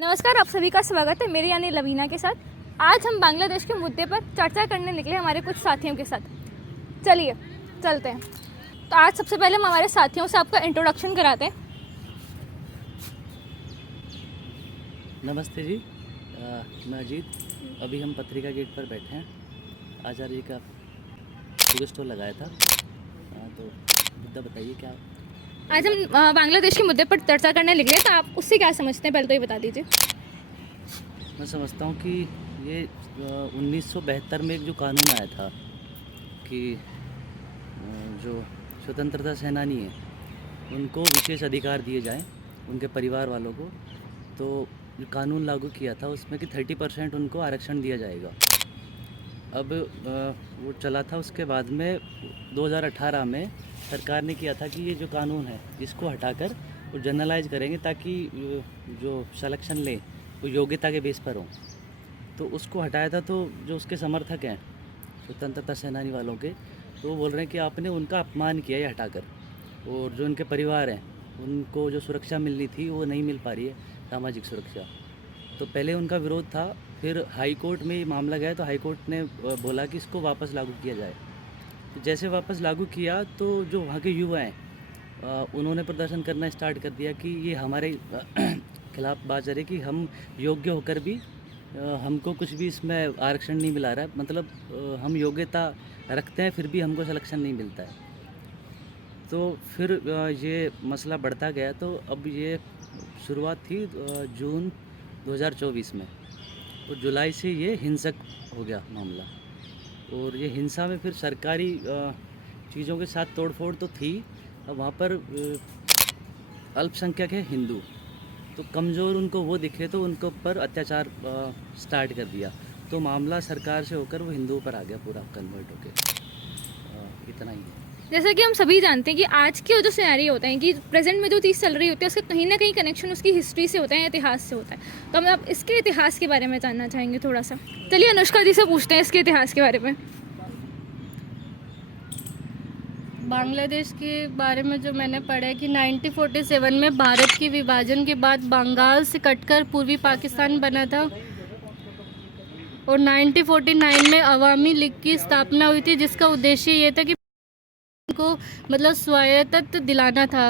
नमस्कार, आप सभी का स्वागत है मेरे यानी लवीना के साथ। आज हम बांग्लादेश के मुद्दे पर चर्चा करने निकले हमारे कुछ साथियों के साथ। चलिए चलते हैं। तो आज सबसे पहले हम हमारे साथियों से आपका इंट्रोडक्शन कराते हैं। नमस्ते जी, मैं अजीत। अभी हम पत्रिका गेट पर बैठे हैं। आचार्य जी का बुक स्टॉल लगाया था। तो मुद्दा बताइए क्या। आज हम बांग्लादेश के मुद्दे पर चर्चा करने निकले, तो आप उससे क्या समझते हैं, पहले तो ये बता दीजिए। मैं समझता हूँ कि ये 1972 में एक जो कानून आया था कि जो स्वतंत्रता सेनानी हैं उनको विशेष अधिकार दिए जाएं, उनके परिवार वालों को। तो जो कानून लागू किया था उसमें कि 30% उनको आरक्षण दिया जाएगा। अब वो चला था। उसके बाद में 2018 में सरकार ने किया था कि ये जो कानून है इसको हटाकर वो जनरलाइज करेंगे, ताकि जो सिलेक्शन ले वो योग्यता के बेस पर हो। तो उसको हटाया था। तो जो उसके समर्थक हैं स्वतंत्रता सेनानी वालों के, तो वो बोल रहे हैं कि आपने उनका अपमान किया है हटाकर, और जो उनके परिवार हैं उनको जो सुरक्षा मिलनी थी वो नहीं मिल पा रही है, सामाजिक सुरक्षा। तो पहले उनका विरोध था, फिर हाई कोर्ट में ये मामला गया तो हाई कोर्ट ने बोला कि इसको वापस लागू किया जाए। तो जैसे वापस लागू किया तो जो वहाँ के युवा हैं उन्होंने प्रदर्शन करना स्टार्ट कर दिया कि ये हमारे खिलाफ बात चल रही कि हम योग्य होकर भी हमको कुछ भी इसमें आरक्षण नहीं मिला रहा है। मतलब हम योग्यता रखते हैं फिर भी हमको सिलेक्शन नहीं मिलता है। तो फिर ये मसला बढ़ता गया। तो अब ये शुरुआत थी जून 2024 में, और जुलाई से ये हिंसक हो गया मामला। और ये हिंसा में फिर सरकारी चीज़ों के साथ तोड़फोड़ तो थी। अब वहाँ पर अल्पसंख्यक है हिंदू, तो कमज़ोर उनको वो दिखे तो उनके ऊपर अत्याचार स्टार्ट कर दिया। तो मामला सरकार से होकर वो हिंदुओं पर आ गया, पूरा कन्वर्ट होकर। इतना ही है। जैसा कि हम सभी जानते हैं कि आज के जो सिनेरियो होता है कि प्रेजेंट में जो चीज़ चल रही होती है उसका कहीं ना कहीं कनेक्शन उसकी हिस्ट्री से होता है, इतिहास से होता है। तो हम अब इसके इतिहास के बारे में जानना चाहेंगे थोड़ा सा। चलिए अनुष्का जी से पूछते हैं इसके इतिहास के बारे में। बांग्लादेश के बारे में जो मैंने पढ़ा है कि 1947 में भारत के विभाजन के बाद बंगाल से कटकर पूर्वी पाकिस्तान बना था, और 1949 में अवामी लीग की स्थापना हुई थी, जिसका उद्देश्य ये था कि को मतलब स्वायत्त दिलाना था।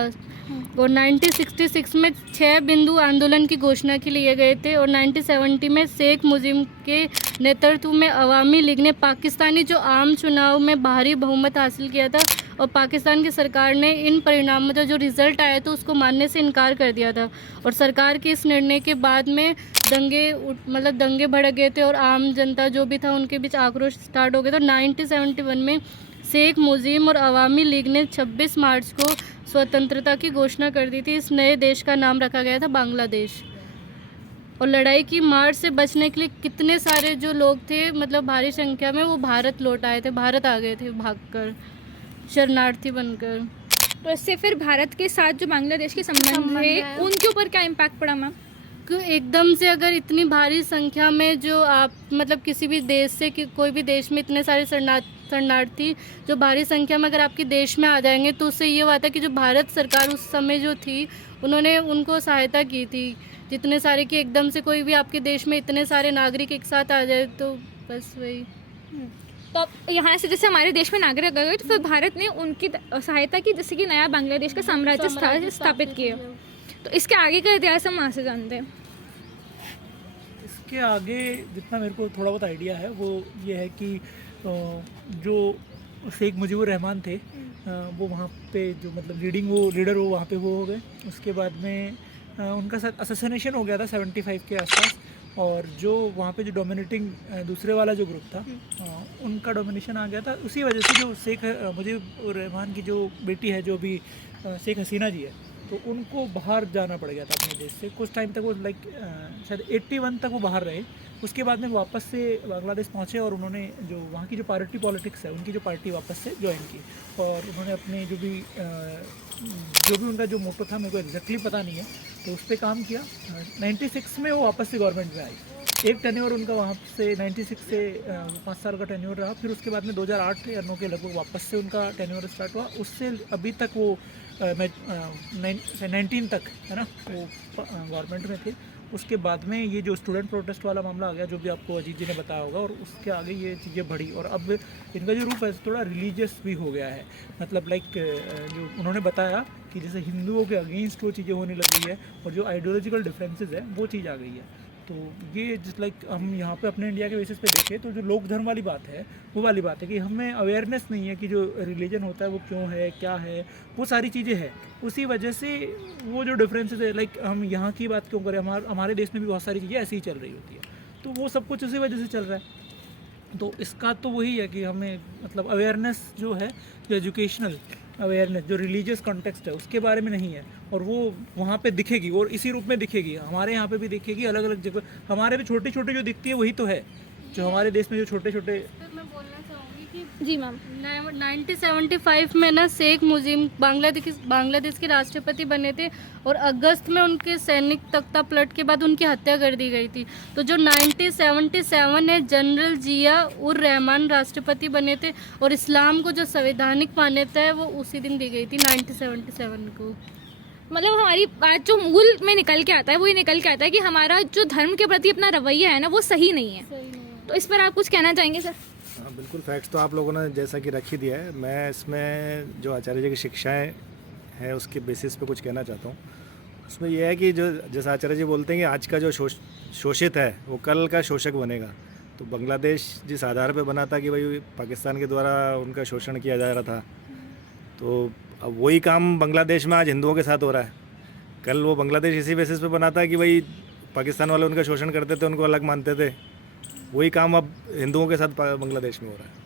और 1966 में 6 बिंदु आंदोलन की घोषणा के लिए गए थे, और 1970 में शेख मुजीब के नेतृत्व में अवामी लीग ने पाकिस्तानी जो आम चुनाव में भारी बहुमत हासिल किया था, और पाकिस्तान की सरकार ने इन परिणामों का जो रिजल्ट आया था उसको मानने से इनकार कर दिया था। और सरकार के इस निर्णय के बाद में दंगे भड़क गए थे, और आम जनता जो भी था उनके बीच आक्रोश स्टार्ट हो गया था। 1971 में शेख मुजीब और अवामी लीग ने 26 मार्च को स्वतंत्रता की घोषणा कर दी थी। इस नए देश का नाम रखा गया था बांग्लादेश। और लड़ाई की मार से बचने के लिए कितने सारे जो लोग थे, मतलब भारी संख्या में, वो भारत लौट आए थे, भारत आ गए थे भागकर, शरणार्थी बनकर। तो इससे फिर भारत के साथ जो बांग्लादेश के संबंध है उनके ऊपर क्या इम्पैक्ट पड़ा मैम? एकदम से अगर इतनी भारी संख्या में जो आप मतलब किसी भी देश से कोई भी देश में इतने सारे शरणार्थी जो भारी संख्या में अगर आपके देश में आ जाएंगे, तो उससे ये हुआ था कि जो भारत सरकार उस समय जो थी उन्होंने उनको सहायता की थी जितने सारे कि एकदम से कोई भी आपके देश में इतने सारे नागरिक एक साथ आ जाए, तो बस वही। तो अब यहाँ से जैसे हमारे देश में नागरिक आ गए, तो फिर भारत ने उनकी सहायता की, जैसे कि नया बांग्लादेश का साम्राज्य स्थापित किया। तो इसके आगे का इतिहास हम वहाँ से जानते हैं। इसके आगे जितना मेरे को थोड़ा बहुत आइडिया है वो ये है कि जो शेख मुजीबुर रहमान थे वो वहाँ पे जो मतलब लीडर वो वहाँ पे वो हो गए। उसके बाद में उनका साथ असैसिनेशन हो गया था 75 के आसपास, और जो वहाँ पे जो डोमिनेटिंग दूसरे वाला जो ग्रुप था उनका डोमिनेशन आ गया था। उसी वजह से जो शेख मुजीबुर रहमान की जो बेटी है, जो भी शेख हसीना जी है, तो उनको बाहर जाना पड़ गया था अपने देश से। कुछ टाइम तक वो शायद 81 तक वो बाहर रहे। उसके बाद में वापस से बांग्लादेश पहुँचे, और उन्होंने जो वहाँ की जो पार्टी पॉलिटिक्स है उनकी जो पार्टी वापस से ज्वाइन की, और उन्होंने अपने जो भी उनका जो मोटो था, मेरे को एग्जैक्टली पता नहीं है, तो उस पर काम किया। 96 में वो वापस से गवर्नमेंट में आई। एक टेन्योर उनका वहाँ से 96 से 5 साल का टेन्योर रहा। फिर उसके बाद में 2008 या 9 के लगभग वापस से उनका टेन्योर स्टार्ट हुआ। उससे अभी तक वो 19 तक है ना वो गवर्नमेंट में थे। उसके बाद में ये जो स्टूडेंट प्रोटेस्ट वाला मामला आ गया, जो भी आपको अजीत जी ने बताया होगा, और उसके आगे ये चीज़ें बढ़ी और अब इनका जो रूप है थोड़ा रिलीजियस भी हो गया है। मतलब लाइक जो उन्होंने बताया कि जैसे हिंदुओं के अगेंस्ट वो चीज़ें होने लगी है और जो आइडियोलॉजिकल डिफरेंसेस है वो चीज़ आ गई है। तो ये जस्ट लाइक हम यहाँ पे अपने इंडिया के बेसिस पे देखें तो जो लोक धर्म वाली बात है वो वाली बात है कि हमें अवेयरनेस नहीं है कि जो रिलीजन होता है वो क्यों है, क्या है, वो सारी चीज़ें हैं। उसी वजह से वो जो डिफरेंसेस है, लाइक हम यहाँ की बात क्यों करें, हमारे देश में भी बहुत सारी चीज़ें ऐसी ही चल रही होती है, तो वो सब कुछ उसी वजह से चल रहा है। तो इसका तो वही है कि हमें मतलब अवेयरनेस जो है, जो एजुकेशनल अवेयरनेस, जो रिलीजियस कॉन्टेक्स्ट है उसके बारे में नहीं है, और वो वहाँ पे दिखेगी और इसी रूप में दिखेगी। हमारे यहाँ पे भी दिखेगी, अलग अलग जगह हमारे भी छोटी छोटी जो दिखती है वही तो है, जो हमारे देश में जो छोटे छोटे। मैं बोलना चाहूँगी कि जी मैम। 1975 में ना शेख मुजीब बांग्लादेश के राष्ट्रपति बने थे और अगस्त में उनके सैनिक तख्ता पलट के बाद उनकी हत्या कर दी गई थी। तो जो 1977 है, जनरल जिया उर रहमान राष्ट्रपति बने थे और इस्लाम को जो संवैधानिक मान्यता है वो उसी दिन दी गई थी 1977 को। मतलब हमारी बात जो मूल में निकल के आता है वो ये निकल के आता है कि हमारा जो धर्म के प्रति अपना रवैया है ना वो सही नहीं है। तो इस पर आप कुछ कहना चाहेंगे सर? हाँ बिल्कुल, फैक्ट्स तो आप लोगों ने जैसा कि रख ही दिया है। मैं इसमें जो आचार्य जी की शिक्षाएं हैं उसके बेसिस पे कुछ कहना चाहता हूँ। उसमें यह है कि जो जैसा आचार्य जी बोलते हैं कि आज का जो शोषित है वो कल का शोषक बनेगा। तो बांग्लादेश जिस आधार पे बना था कि भाई पाकिस्तान के द्वारा उनका शोषण किया जा रहा था, तो अब वही काम बांग्लादेश में आज हिंदुओं के साथ हो रहा है। कल वो बांग्लादेश इसी बेसिस पे बना था कि भाई पाकिस्तान वाले उनका शोषण करते थे, उनको अलग मानते थे। वही काम अब हिंदुओं के साथ बांग्लादेश में हो रहा है।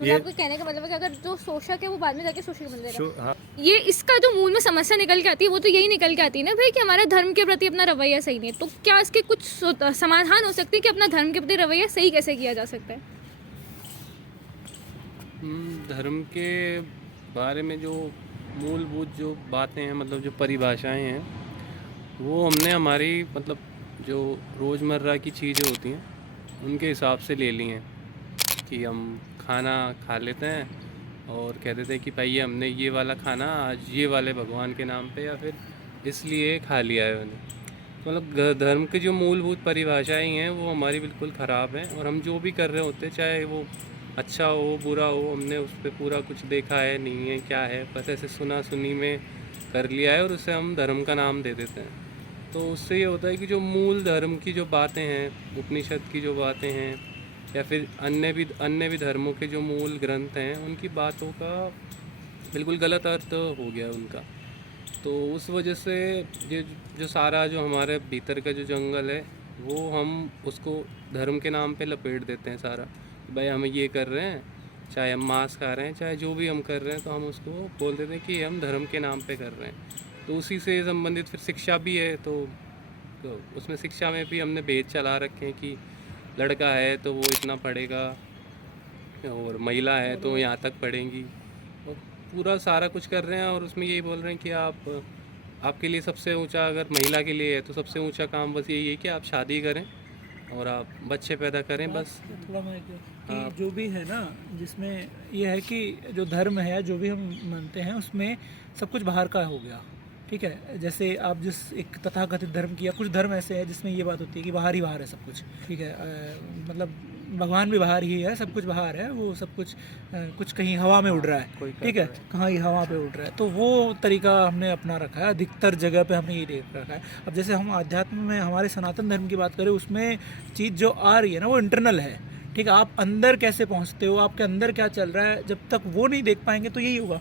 मतलब आपको कहने का मतलब है कि अगर जो शोषक है वो बाद में जाके शोषक बन जाएगा। हाँ, ये इसका जो मूल में समस्या निकल के आती है वो तो यही निकल के आती है ना भाई कि हमारा धर्म के प्रति अपना रवैया सही नहीं है। तो क्या इसके कुछ समाधान हो सकते हैं कि अपना धर्म के प्रति रवैया सही कैसे किया जा सकता है? धर्म के बारे में जो मूलभूत जो बातें हैं, मतलब जो परिभाषाएं हैं, वो हमने हमारी मतलब जो रोज़मर्रा की चीज़ें होती हैं उनके हिसाब से ले ली हैं। कि हम खाना खा लेते हैं और कह देते हैं कि भाई ये हमने ये वाला खाना आज ये वाले भगवान के नाम पे या फिर इसलिए खा लिया है मैंने। तो मतलब धर्म की जो मूलभूत परिभाषाएं हैं वो हमारी बिल्कुल ख़राब हैं, और हम जो भी कर रहे होते हैं, चाहे वो अच्छा हो बुरा हो, हमने उस पर पूरा कुछ देखा है नहीं है क्या है, बस ऐसे सुना सुनी में कर लिया है और उसे हम धर्म का नाम दे देते हैं। तो उससे ये होता है कि जो मूल धर्म की जो बातें हैं, उपनिषद की जो बातें हैं, या फिर अन्य भी धर्मों के जो मूल ग्रंथ हैं, उनकी बातों का बिल्कुल गलत अर्थ हो गया उनका। तो उस वजह से जो सारा जो हमारे भीतर का जो जंगल है वो हम उसको धर्म के नाम पे लपेट देते हैं सारा। भाई हम ये कर रहे हैं, चाहे हम मांस खा रहे हैं, चाहे जो भी हम कर रहे हैं, तो हम उसको बोल देते हैं कि हम धर्म के नाम पे कर रहे हैं। तो उसी से संबंधित फिर शिक्षा भी है। तो उसमें शिक्षा में भी हमने भेद चला रखे हैं कि लड़का है तो वो इतना पढ़ेगा और महिला है तो यहाँ तक पढ़ेंगी, और पूरा सारा कुछ कर रहे हैं। और उसमें यही बोल रहे हैं कि आपके लिए सबसे ऊंचा, अगर महिला के लिए है तो सबसे ऊंचा काम बस यही है कि आप शादी करें और आप बच्चे पैदा करें बस। थोड़ा मैं कि जो भी है ना, जिसमें ये है कि जो धर्म है, जो भी हम मानते हैं, उसमें सब कुछ बाहर का हो गया। ठीक है, जैसे आप जिस एक तथाकथित धर्म की, या कुछ धर्म ऐसे है जिसमें ये बात होती है कि बाहर ही बाहर है सब कुछ। ठीक है, मतलब भगवान भी बाहर ही है, सब कुछ बाहर है, वो सब कुछ कुछ कहीं हवा में उड़ रहा है। ठीक है, कहाँ ही हवा पे उड़ रहा है। तो वो तरीका हमने अपना रखा है, अधिकतर जगह पे हमने ये देख रखा है। अब जैसे हम अध्यात्म में हमारे सनातन धर्म की बात करें, उसमें चीज़ जो आ रही है ना वो इंटरनल है। ठीक है, आप अंदर कैसे पहुँचते हो, आपके अंदर क्या चल रहा है, जब तक वो नहीं देख पाएंगे तो यही होगा।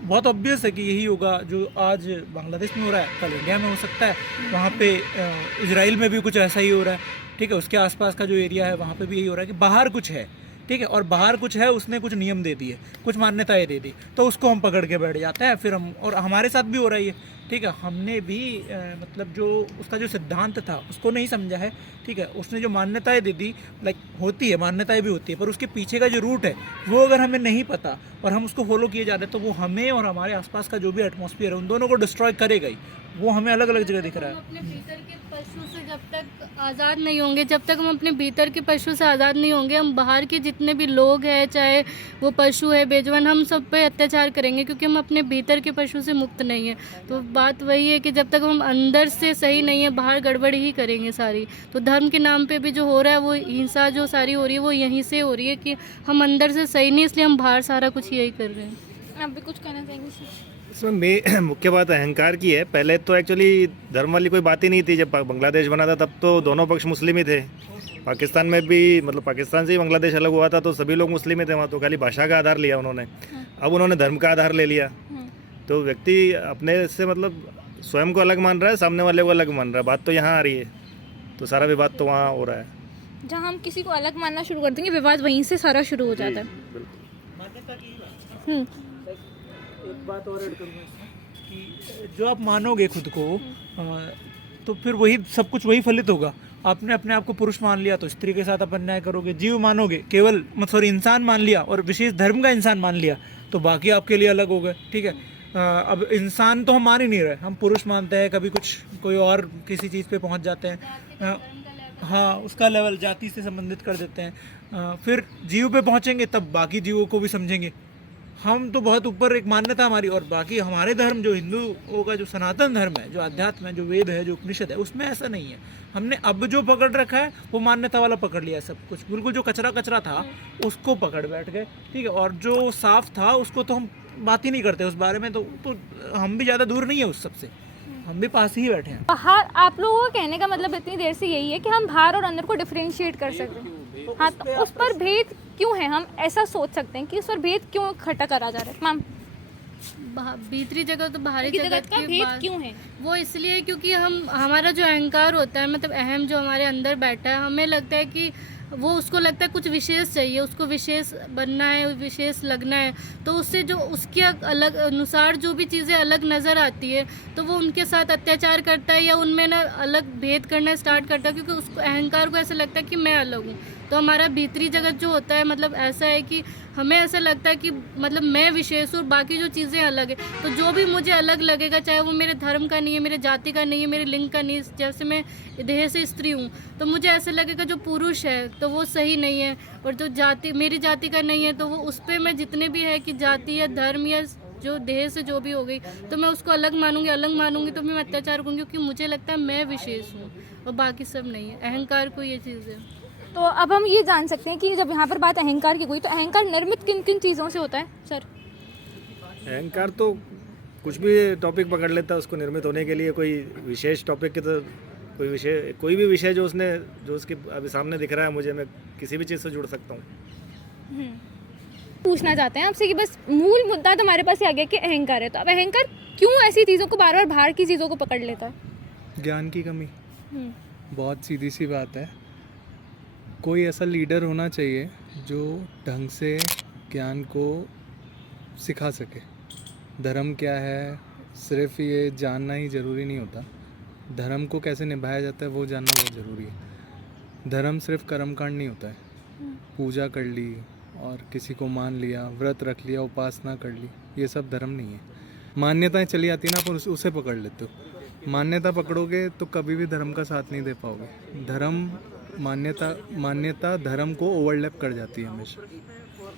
बहुत ऑब्वियस है कि यही होगा जो आज बांग्लादेश में हो रहा है, कल इंडिया में हो सकता है, वहाँ पे इजराइल में भी कुछ ऐसा ही हो रहा है। ठीक है, उसके आसपास का जो एरिया है वहाँ पे भी यही हो रहा है कि बाहर कुछ है। ठीक है, और बाहर कुछ है, उसने कुछ नियम दे दिए, कुछ मान्यताएं दे दी, तो उसको हम पकड़ के बैठ जाते हैं फिर हम। और हमारे साथ भी हो रहा है ये। ठीक है, हमने भी मतलब जो उसका जो सिद्धांत था उसको नहीं समझा है। ठीक है, उसने जो मान्यताएं दे दी, लाइक होती है, मान्यताएं भी होती है, पर उसके पीछे का जो रूट है वो अगर हमें नहीं पता और हम उसको फॉलो किए जा रहे हैं तो वो हमें और हमारे आसपास का जो भी एटमॉस्फेयर है उन दोनों को डिस्ट्रॉय करेगा ही। वो हमें अलग अलग जगह दिख रहा हम है। अपने भीतर के पशु से जब तक आज़ाद नहीं होंगे, जब तक हम अपने भीतर के पशु से आज़ाद नहीं होंगे, हम बाहर के जितने भी लोग हैं, चाहे वो पशु है बेजुबान, हम सब पे अत्याचार करेंगे, क्योंकि हम अपने भीतर के पशु से मुक्त नहीं है। तो बात वही है कि जब तक हम अंदर से सही नहीं है, बाहर गड़बड़ ही करेंगे सारी। तो धर्म के नाम पे भी जो हो रहा है, वो हिंसा जो सारी हो रही है, वो यहीं से हो रही है कि हम अंदर से सही नहीं, इसलिए हम बाहर सारा कुछ यही कर रहे हैं। आप भी कुछ कहना चाहेंगे सर? इसमें मुख्य बात अहंकार की है। पहले तो एक्चुअली धर्म वाली कोई बात ही नहीं थी। जब बांग्लादेश बना था तब तो दोनों पक्ष मुस्लिम ही थे। पाकिस्तान में भी मतलब पाकिस्तान से ही बांग्लादेश अलग हुआ था तो सभी लोग मुस्लिम ही थे वहाँ। तो खाली भाषा का आधार लिया उन्होंने, अब उन्होंने धर्म का आधार ले लिया। तो व्यक्ति अपने से मतलब स्वयं को अलग मान रहा है, सामने वाले को अलग मान रहा है। बात तो यहाँ आ रही है, तो सारा विवाद तो वहाँ हो रहा है। जहाँ हम किसी को अलग मानना शुरू कर देंगे, विवाद वहीं से सारा शुरू हो जाता है। हम्म, एक बात और ऐड करूँगा इसमें कि जो आप मानोगे खुद को तो फिर वही सब कुछ वही फलित होगा। आपने अपने आप को पुरुष मान लिया तो स्त्री के साथ आप अन्याय करोगे। जीव मानोगे, केवल सॉरी इंसान मान लिया और विशेष धर्म का इंसान मान लिया तो बाकी आपके लिए अलग हो गए। ठीक है, अब इंसान तो हम मान ही नहीं रहे, हम पुरुष मानते हैं। कभी कुछ कोई और किसी चीज़ पे पहुंच जाते हैं, हाँ उसका लेवल जाति से संबंधित कर देते हैं। फिर जीव पे पहुंचेंगे तब बाकी जीवों को भी समझेंगे। हम तो बहुत ऊपर एक मान्यता हमारी, और बाकी हमारे धर्म जो हिंदुओं का जो सनातन धर्म है, जो अध्यात्म है, जो वेद है, जो उपनिषद है, उसमें ऐसा नहीं है। हमने अब जो पकड़ रखा है वो मान्यता वाला पकड़ लिया है सब कुछ। बिल्कुल जो कचरा कचरा था उसको पकड़ बैठ गए। ठीक है, और जो साफ था उसको तो हम बात ही नहीं करते उस बारे में। तो हम भी ज़्यादा दूर नहीं है उस सबसे, हम भी पास ही बैठे हैं। बाहर आप लोगों का कहने का मतलब इतनी देर से यही है कि हम बाहर और अंदर को डिफरेंशिएट कर सकते हैं। हाँ, तो उस पर भेद क्यों है? हम ऐसा सोच सकते हैं कि उस पर भेद क्यों इकट्ठा करा जा रहा है? मैम, भीतरी जगत तो बाहरी जगत जगत का की भेद बात- क्यों है? वो इसलिए क्योंकि हमारा जो अहंकार होता है, मतलब अहम जो हमारे अंदर बैठा है, हमें लगता है कि वो उसको लगता है कुछ विशेष चाहिए, उसको विशेष बनना है, विशेष लगना है। तो उससे जो उसके अलग अनुसार जो भी चीज़ें अलग नज़र आती है तो वो उनके साथ अत्याचार करता है या उनमें ना अलग भेद करना स्टार्ट करता है, क्योंकि उसको अहंकार को ऐसा लगता है कि मैं अलग हूँ। तो हमारा भीतरी जगत जो होता है, मतलब ऐसा है कि हमें ऐसा लगता है कि मतलब मैं विशेष हूँ और बाकी जो चीज़ें अलग है। तो जो भी मुझे अलग लगेगा, चाहे वो मेरे धर्म का नहीं है, मेरे जाति का नहीं है, मेरे लिंग का नहीं है, जैसे मैं देह से स्त्री हूँ तो मुझे ऐसा लगेगा जो पुरुष है तो वो सही नहीं है, और जो जाति मेरी जाति का नहीं है तो वो उस पर मैं जितने भी है कि जाति या धर्म या जो देह से जो भी हो गई तो मैं उसको अलग मानूंगी तो मैं अत्याचार करूँगी, क्योंकि मुझे लगता है मैं विशेष हूँ और बाकी सब नहीं है। अहंकार को ये चीज़ है। तो अब हम ये जान सकते हैं कि जब यहाँ पर बात अहंकार की हुई तो अहंकार निर्मित किन किन चीज़ों से होता है सर? अहंकार तो कुछ भी टॉपिक पकड़ लेता है, उसको निर्मित होने के लिए कोई विशेष टॉपिक के तो कोई भी विषय जो उसके अभी सामने दिख रहा है मुझे, मैं किसी भी चीज़ से जुड़ सकता हूँ। पूछना चाहते हैं आपसे कि बस मूल मुद्दा तो हमारे पास ये आ गया कि अहंकार है। तो अब अहंकार क्यों ऐसी चीज़ों को बार बार बाहर की चीज़ों को पकड़ लेता है? ज्ञान की कमी, हम्म, बहुत सीधी सी बात है। कोई ऐसा लीडर होना चाहिए जो ढंग से ज्ञान को सिखा सके। धर्म क्या है सिर्फ ये जानना ही ज़रूरी नहीं होता, धर्म को कैसे निभाया जाता है वो जानना बहुत ज़रूरी है। धर्म सिर्फ कर्मकांड नहीं होता है, पूजा कर ली और किसी को मान लिया, व्रत रख लिया, उपासना कर ली, ये सब धर्म नहीं है। मान्यताएं चली आती ना, पर उसे पकड़ लेते हो। मान्यता पकड़ोगे तो कभी भी धर्म का साथ नहीं दे पाओगे। धर्म मान्यता धर्म को ओवरलैप कर जाती है हमेशा।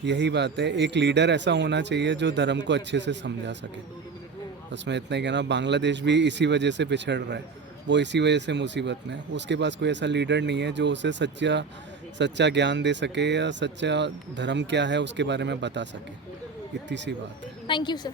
यही बात है, एक लीडर ऐसा होना चाहिए जो धर्म को अच्छे से समझा सके। उसमें इतना ही कहना, बांग्लादेश भी इसी वजह से पिछड़ रहा है, वो इसी वजह से मुसीबत में है। उसके पास कोई ऐसा लीडर नहीं है जो उसे सच्चा ज्ञान दे सके या सच्चा धर्म क्या है उसके बारे में बता सके। इतनी सी बात है। Thank you sir.